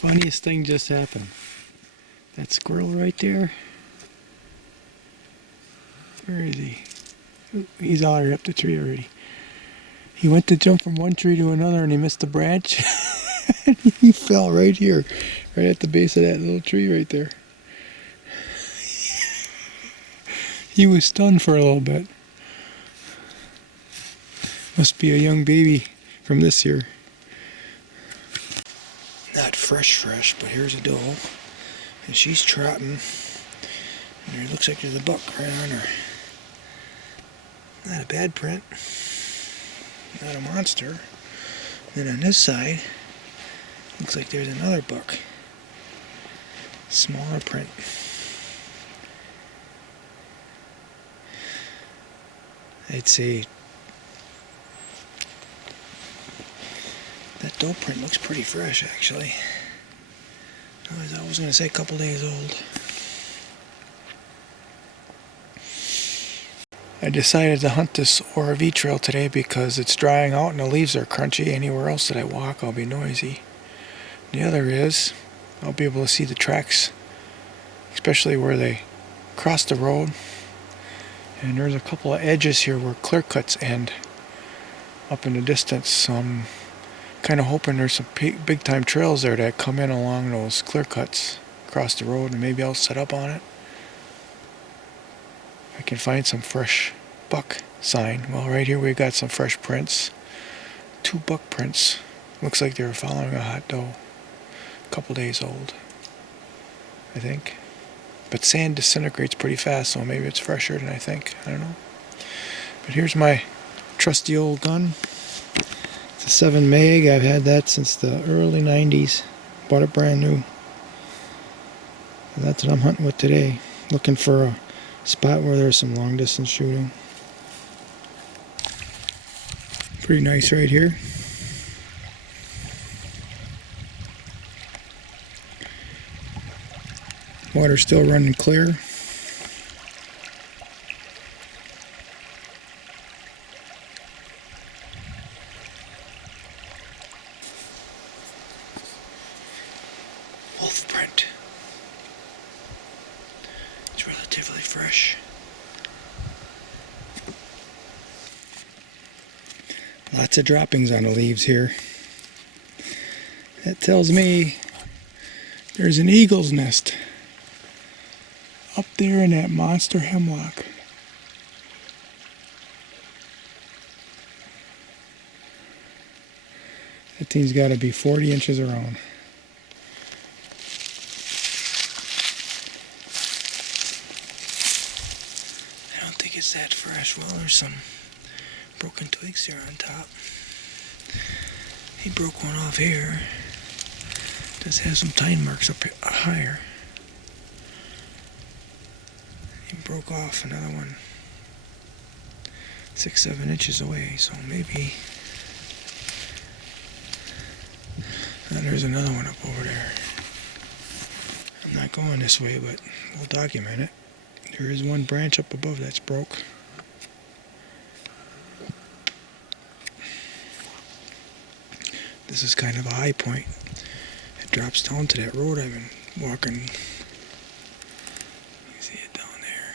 Funniest thing just happened. That squirrel right there. Where is he? Ooh, he's already up the tree already. He went to jump from one tree to another and he missed the branch. And he fell right here, right at the base of that little tree right there. He was stunned for a little bit. Must be a young baby from this year. Not fresh, but here's a doe. And she's trotting. And it looks like there's a buck right on her. Not a bad print. Not a monster. Then on this side, looks like there's another buck. Smaller print. I'd say that doe print looks pretty fresh, actually. I was going to say a couple days old. I decided to hunt this ORV trail today because it's drying out and the leaves are crunchy. Anywhere else that I walk, I'll be noisy. The other is, I'll be able to see the tracks, especially where they cross the road. And there's a couple of edges here where clear cuts end up in the distance. So I'm kind of hoping there's some big time trails there that come in along those clear cuts across the road, and maybe I'll set up on it. I can find some fresh buck sign. Well, right here we got some fresh prints. 2 buck prints. Looks like they were following a hot doe. A couple days old, I think. But sand disintegrates pretty fast, so maybe it's fresher than I think. I don't know. But here's my trusty old gun. It's a 7 Mag. I've had that since the early 90s. Bought it brand new. And that's what I'm hunting with today. Looking for a spot where there's some long distance shooting. Pretty nice right here. Water's still running clear. Wolf print. It's relatively fresh. Lots of droppings on the leaves here. That tells me there's an eagle's nest up there in that monster hemlock. That thing's got to be 40 inches around. I don't think it's that fresh. Well, there's some broken twigs here on top. He broke one off here. Does have some tine marks up higher. He broke off another one 6-7 inches away, so maybe. And there's another one up over there. I'm not going this way, but we'll document it. There is one branch up above that's broke. This is kind of a high point. It drops down to that road I've been walking. You see it down there.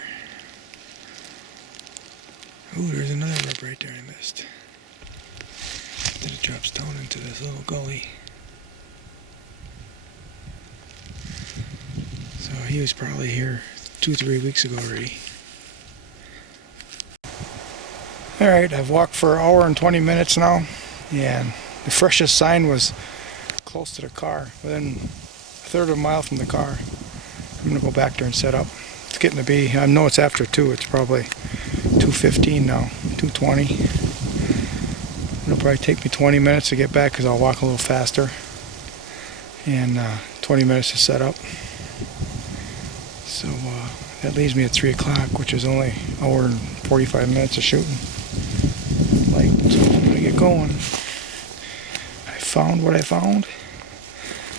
Ooh, there's another rub right there I missed. Then it drops down into this little gully. So he was probably here 2-3 weeks ago already. Alright, I've walked for 1 hour and 20 minutes now, and the freshest sign was close to the car, within 1/3 of a mile from the car. I'm going to go back there and set up. It's getting to be, I know it's after 2, it's probably 2:15 now, 2:20. It'll probably take me 20 minutes to get back because I'll walk a little faster, and 20 minutes to set up. So that leaves me at 3 o'clock, which is only 1 hour and 45 minutes of shooting. So I'm going to get going. I found what I found,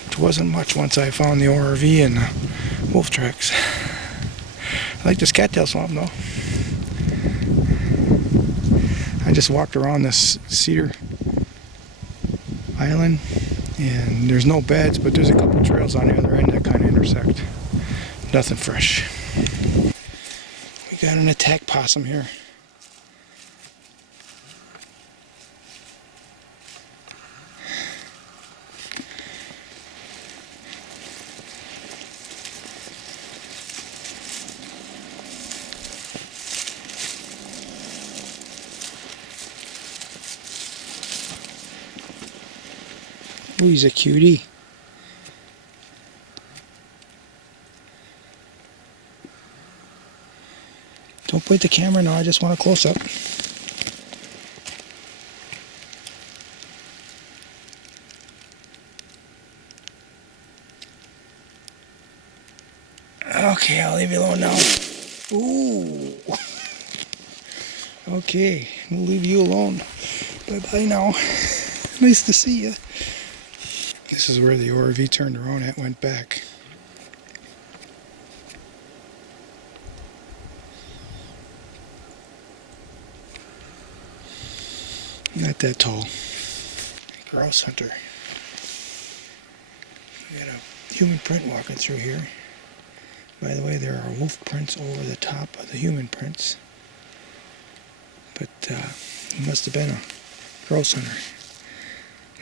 which wasn't much once I found the ORV and wolf tracks. I like this cattail swamp though. I just walked around this cedar island And there's no beds, but there's a couple trails on the other end that kind of intersect. Nothing fresh. We got an attack possum here. Oh, he's a cutie. Don't point the camera now, I just want a close-up. Okay, I'll leave you alone now. Ooh. Okay, we'll leave you alone. Bye-bye now. Nice to see you. This is where the ORV turned around and went back. Not that tall. Grouse hunter. We got a human print walking through here. By the way, there are wolf prints over the top of the human prints. But he must have been a grouse hunter.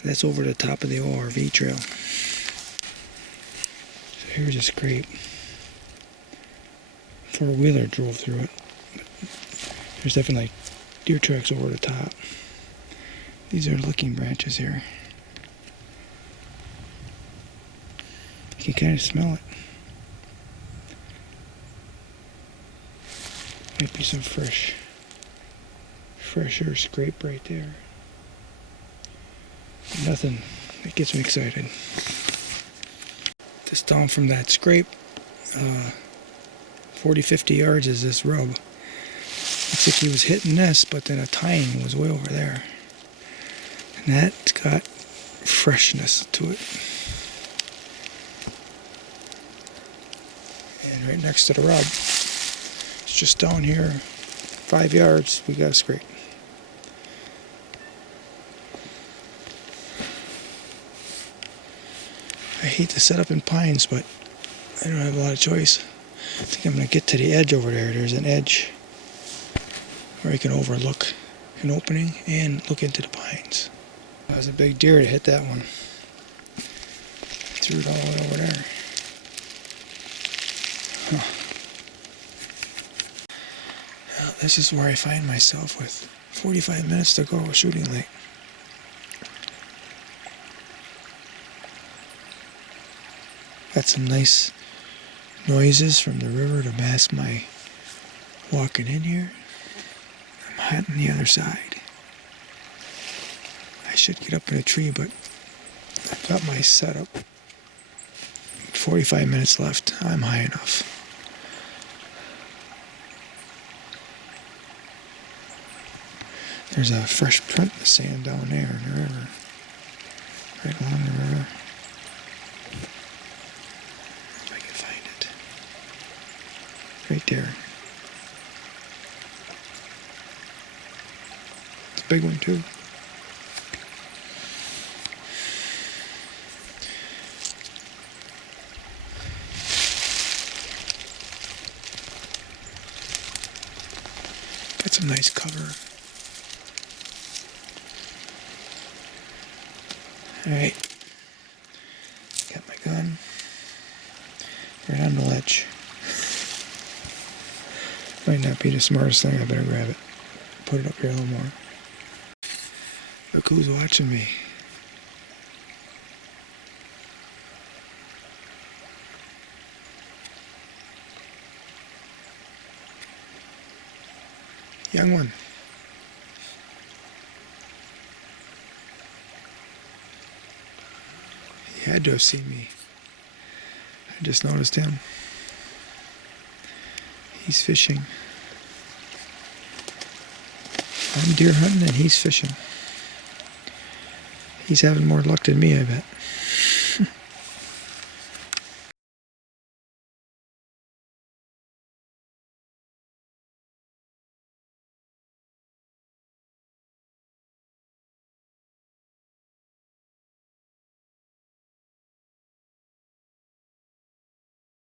That's over the top of the ORV trail. So here's a scrape. Four-wheeler drove through it. There's definitely deer tracks over the top. These are licking branches here. You can kind of smell it. Might be some fresher scrape right there. Nothing that gets me excited. Just down from that scrape, 40-50 yards is this rub. Looks like he was hitting this, but then a tine was way over there. And that's got freshness to it. And right next to the rub, it's just down here, 5 yards, we got a scrape. I hate to set up in pines, but I don't have a lot of choice. I think I'm going to get to the edge over there. There's an edge where I can overlook an opening and look into the pines. That was a big deer to hit that one. Threw it all the way over there. Huh. Well, this is where I find myself with 45 minutes to go shooting late. Got some nice noises from the river to mask my walking in here. I'm hot on the other side. I should get up in a tree, but I've got my setup. 45 minutes left. I'm high enough. There's a fresh print in the sand down there in the river. Right along the river. If I can find it. Right there. It's a big one too. Got some nice cover. Alright. Got my gun. Right on the ledge. Might not be the smartest thing, I better grab it. Put it up here a little more. Look who's watching me. Young one. He had to have seen me. I just noticed him. He's fishing. I'm deer hunting and he's fishing. He's having more luck than me, I bet.